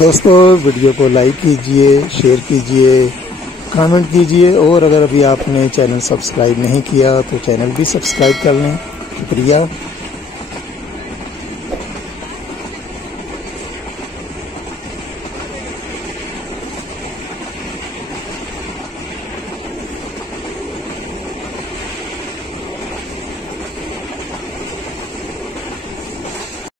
दोस्तों वीडियो को लाइक कीजिए, शेयर कीजिए, कमेंट कीजिए और अगर अभी आपने चैनल सब्सक्राइब नहीं किया तो चैनल भी सब्सक्राइब कर लें। शुक्रिया।